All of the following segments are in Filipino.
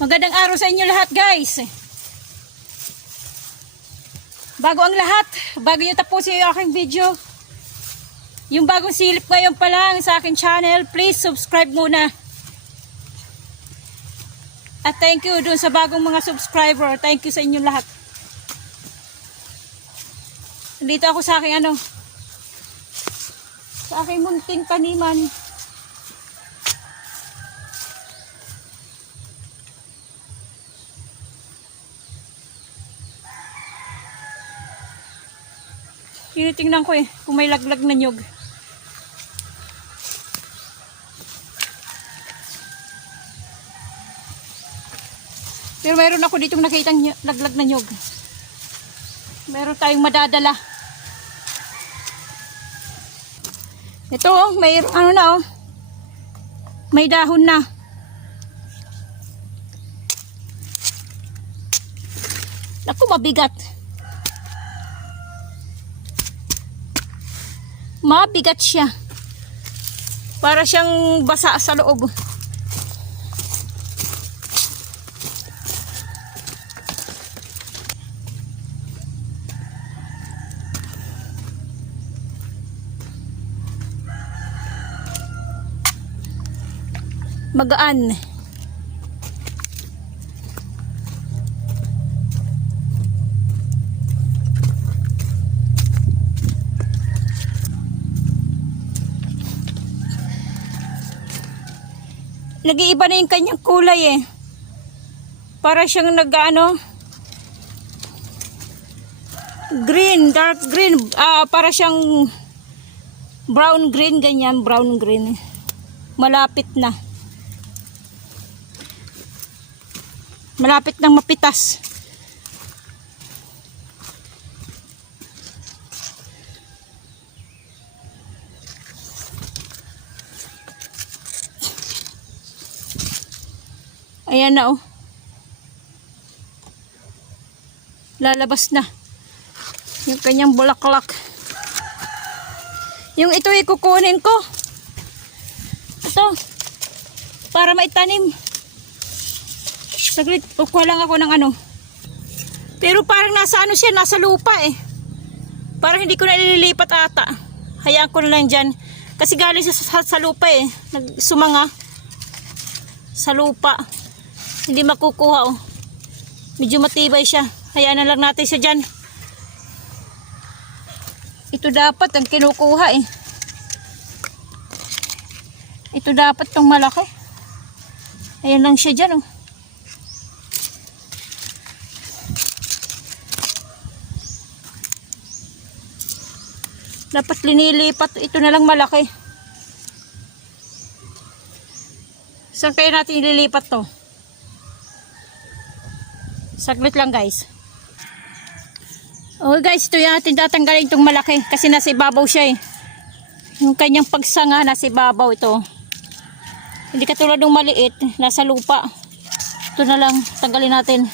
Magandang araw sa inyo lahat guys. Bago ang lahat, bago nyo tapusin yung aking video, yung bagong silip ngayon pa lang sa aking channel, please subscribe muna. At thank you dun sa bagong mga subscriber. Thank you sa inyo lahat. Dito ako sa aking ano, sa aking munting taniman. Tinitingnan ko eh, kung may laglag na nyog. Pero mayroon ako ditong nakita laglag na nyog. Meron tayong madadala. Ito oh, may ano na oh. May dahon na. Naku, mabigat. Mabigat siya. Para siyang basa sa loob. Magaan. Nag-iiba na yung kanyang kulay eh. Para siyang nag-ano, green, dark green. Ah, para siyang brown green, ganyan, brown green. Malapit na. Malapit nang mapitas. Ayan na oh. Lalabas na. Yung kanyang bulaklak. Yung ito ikukunin ko. Ito. Para maitanim. Saglit, kukuha lang ako ng ano. Pero parang nasa ano siya, nasa lupa eh. Parang hindi ko na nililipat ata. Hayaan ko na lang dyan. Kasi galing sa, sa, sa lupa eh. Nagsumanga. Sa lupa. Hindi makukuha oh. Medyo matibay siya. Hayaan na lang natin siya dyan. Ito dapat ang kinukuha eh. Ito dapat tong malaki. Ayan lang siya dyan oh. Dapat linilipat. Ito na lang malaki. Saan kaya natin ililipat to? Saglit lang guys. Okay guys, ito yung ating tatanggalin itong malaki. Kasi nasa ibabaw siya eh. Yung kanyang pagsanga nasa ibabaw ito. Hindi katulad ng maliit. Nasa lupa. Ito na lang. Tanggalin natin.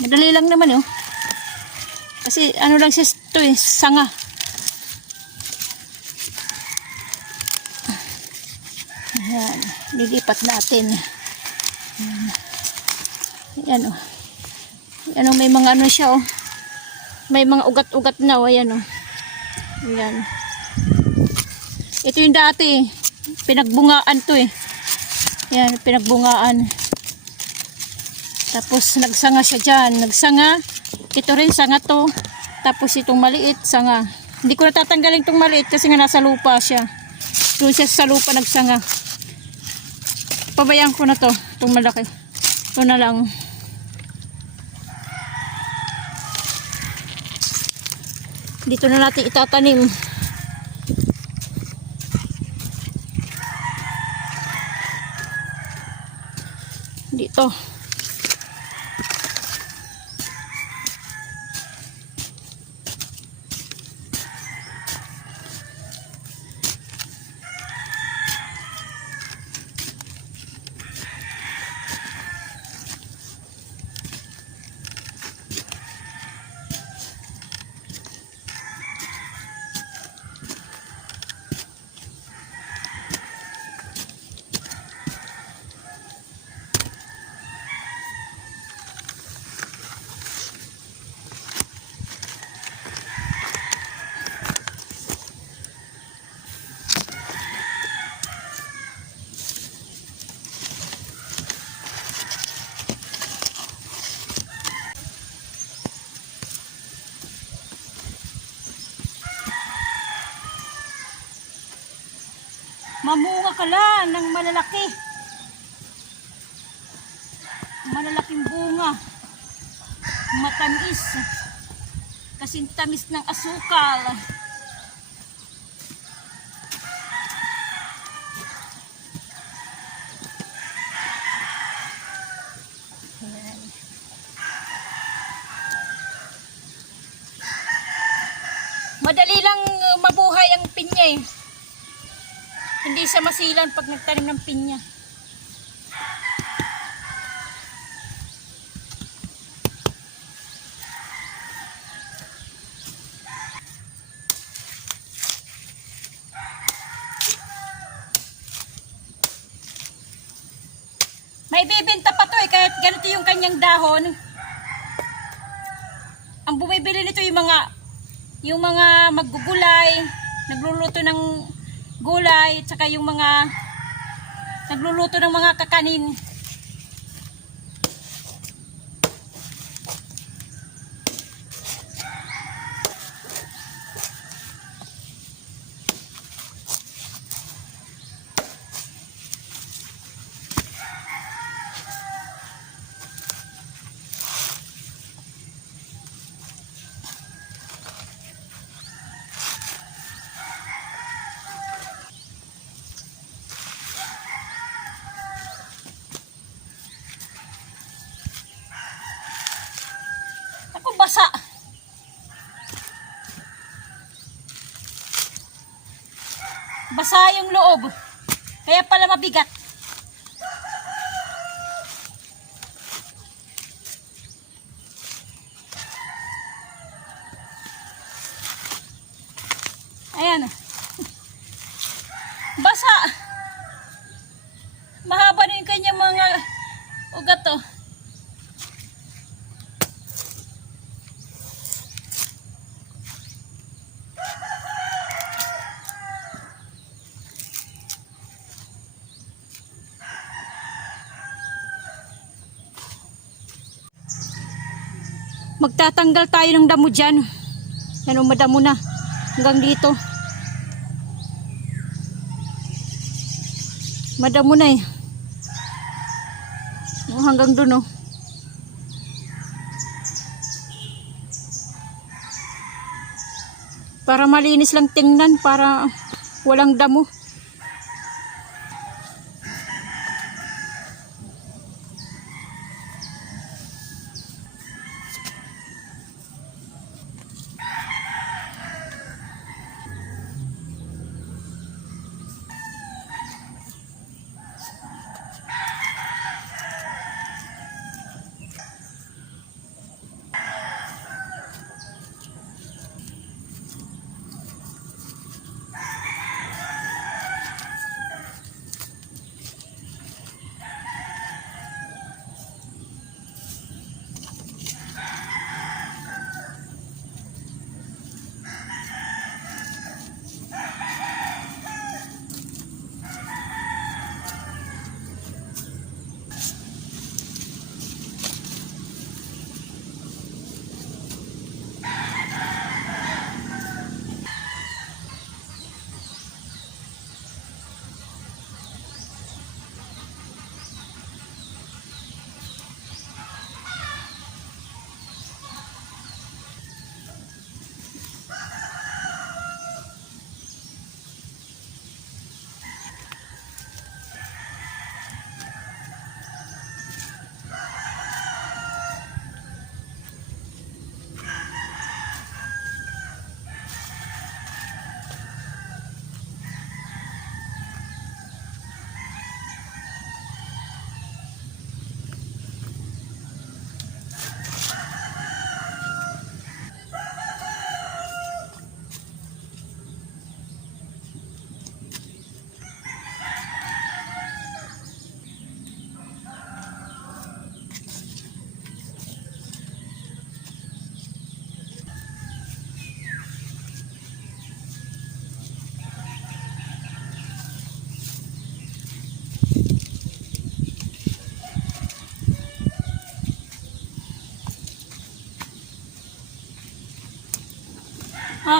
Madali lang naman oh. Kasi ano lang siya ito eh, sanga. Ayan, lilipat natin. Ayan. Ayan oh. Ayan oh, may mga ano siya oh. May mga ugat-ugat na oh, ayan oh. Ayan. Ito yung dati, pinagbungaan to eh. Ayan, pinagbungaan. Tapos nagsanga siya dyan. Nagsanga. Ito rin sanga to. Tapos itong maliit sanga. Hindi ko natatanggalin itong maliit kasi nga nasa lupa siya. Doon siya sa lupa nagsanga. Pabayaan ko na to. Itong malaki. Ito na lang. Dito na natin itatanim. Dito. Mamunga ka lang ng malalaki. Malalaking bunga. Matamis. Kasing tamis ng asukal. Madali lang uh, mabuhay ang pinya eh. Hindi siya masilan pag nagtanim ng pinya. May bibenta pa to eh, kahit ganito yung kanyang dahon. Ang bumibili nito yung mga yung mga maggugulay, nagluluto ng gulay, at saka yung mga nagluluto ng mga kakanin. Ako basa. Basa yung loob. Kaya pala mabigat. Ayan. Basa. Mahaba na yung kanyang mga ugat oh. to. Magtatanggal tayo ng damo dyan. Yan o, madamo na. Hanggang dito. Madamo na eh. O, hanggang dun oh. Para malinis lang tingnan, para walang damo.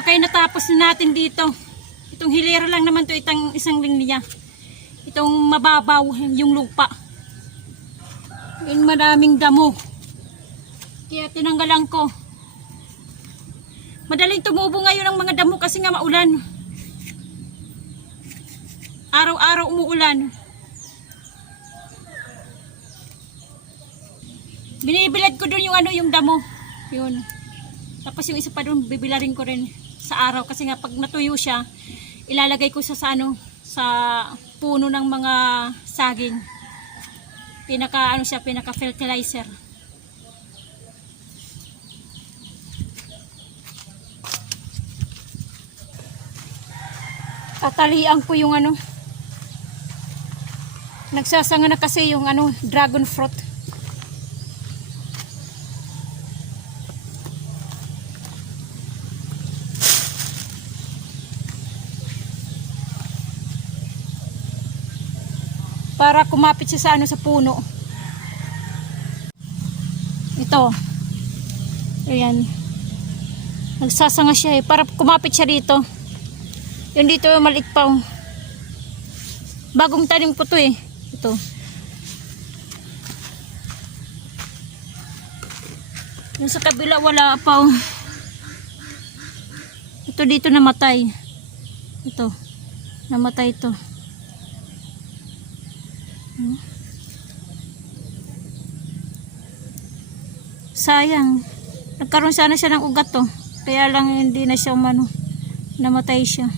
Okay, natapos na natin dito. Itong hilera lang naman to itang isang linya. Itong mababaw yung lupa. Yung maraming damo. Kaya tinanggalan ko. Madaling tumubo ngayon ang mga damo kasi nga maulan. Araw-araw umuulan. Binibilad ko doon yung ano, yung damo. Yun. Tapos yung isa pa doon, bibilarin ko rin sa araw. Kasi nga pag natuyo siya, ilalagay ko sa, sa ano, sa puno ng mga saging. Pinaka, ano siya, pinaka fertilizer. Tatalian ko yung ano, nagsasanga na kasi yung ano, dragon fruit. Para kumapit siya sa ano sa puno. Ito. Ayan. Nagsasanga siya eh. Para kumapit siya dito. Yung dito yung maliit pa. oh. Bagong tanim ko to eh. Ito. Yung sa kabila wala pa. oh. Ito dito namatay. Ito. Namatay ito. Sayang. Nagkaroon sana siya ng ugat to. Kaya lang hindi na siya umano. Namatay siya.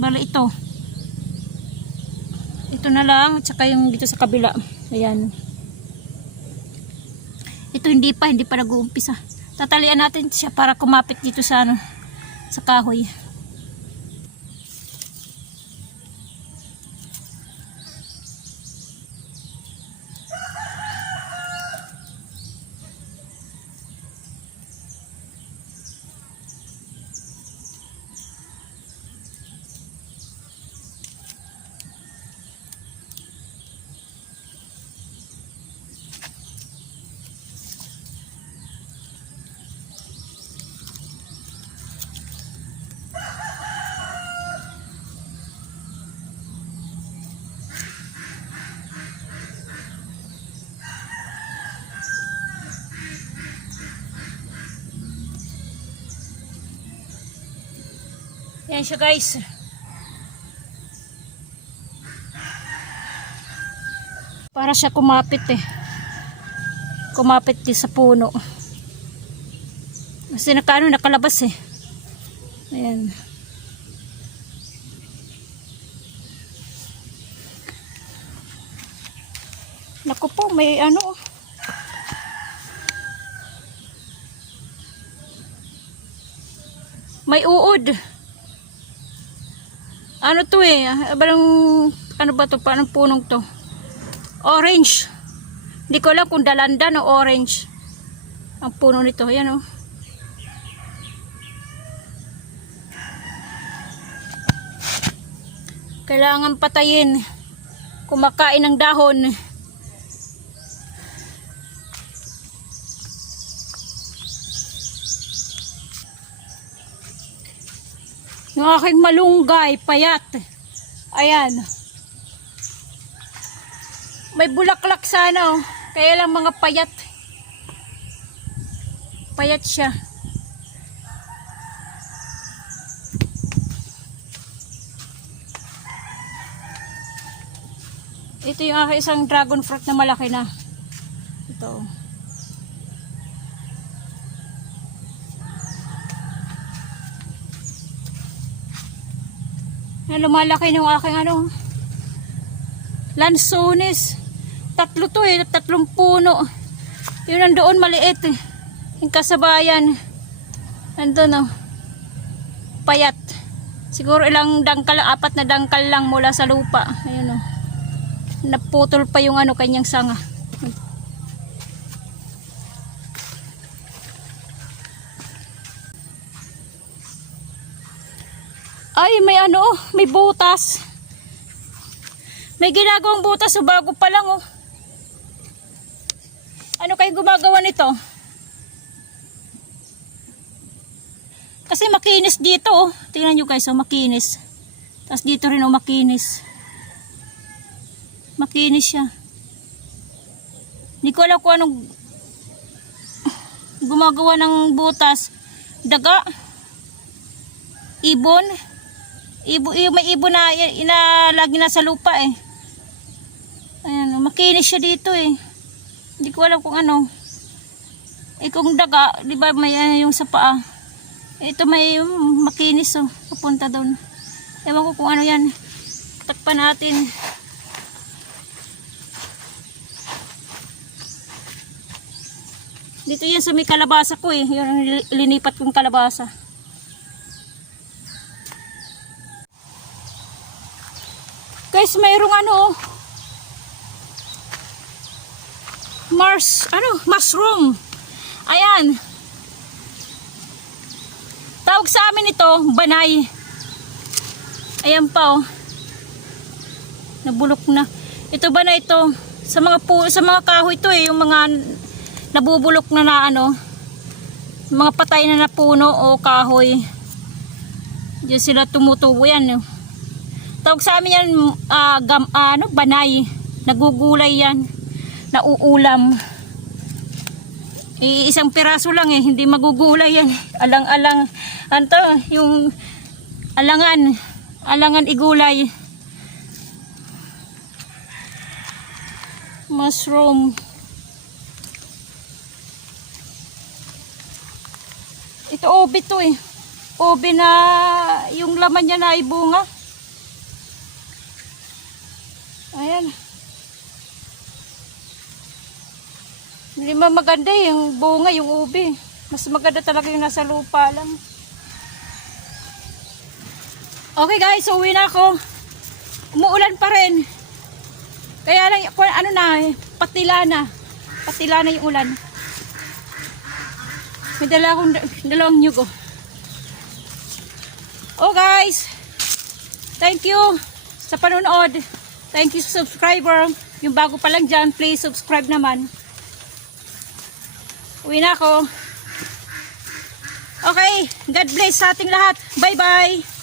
Bala ito. Ito na lang. At saka yung dito sa kabila. Ayan. Ito hindi pa. Hindi pa nag-uumpisa. Tatalian natin siya para kumapit dito sa ano. Sa kahoy. Yan siya guys. Para siya kumapit eh. Kumapit din sa puno. Kasi nakaano nakalabas eh. Ayan. Naku po, may ano. May uod. Ano to eh? Parang, ano ba to? Parang punong to. Orange. Hindi ko alam kung dalandan o orange. Ang puno nito. Yan oh. Kailangan patayin. Kumakain ng dahon. Yung aking malunggay, payat. Ayan. May bulaklak sana oh. Kaya lang mga payat. Payat siya. Ito yung aking isang dragon fruit na malaki na. Ito. Na lumalaki ng aking ano lansones. Tatlo to eh. Tatlong puno. Yun nandoon maliit eh. Yung kasabayan. Nandun oh. Payat. Siguro ilang dangkal apat na dangkal lang mula sa lupa. Ayun oh. Naputol pa yung ano kanyang sanga Ay, may ano, may butas. May ginagawang butas, so bago pa lang, oh. Ano kayo gumagawa nito? Kasi makinis dito oh. Tingnan nyo guys oh, makinis. Tapos dito rin oh, makinis. Makinis siya. Hindi ko alam kung anong gumagawa ng butas. Daga. Ibon. Ibo, may ibon na inalagi na sa lupa eh. Ayan, makinis siya dito eh. Hindi ko alam kung ano. Eh kung daga, di ba may ano yung sa paa. Ito may um, makinis oh, papunta doon. Ewan ko kung ano yan. Takpan natin. Dito yan sa may kalabasa ko eh. Yung li- linipat kong kalabasa. Guys, mayroong ano. Mars, ano, mushroom. Ayan. Tawag sa amin ito, banay. Ayan pa oh. Nabulok na. Ito ba na ito? Sa mga pu sa mga kahoy to eh, yung mga nabubulok na na ano, mga patay na na puno o kahoy. Diyan sila tumutubo yan. Oh. Tawag sa amin yan, ah, gam, ah, ano, banay. Nagugulay yan. Nauulam. Eh, isang piraso lang eh, hindi magugulay yan. Alang-alang, anto, yung alangan, alangan igulay. Mushroom. Ito obi to eh. Obi na yung laman niya na ay bunga. Ayan. Hindi ma maganda yung bunga, yung ubi. Mas maganda talaga yung nasa lupa lang. Okay guys, uwi na ako. Umuulan pa rin. Kaya lang, ano na, patila na. Patila na yung ulan. May dala akong da- dalawang nyugo. Oh guys, thank you sa panonood. Thank you subscriber. Yung bago pa lang dyan, please subscribe naman. Uwi na ako. Okay, God bless sa ating lahat. Bye-bye.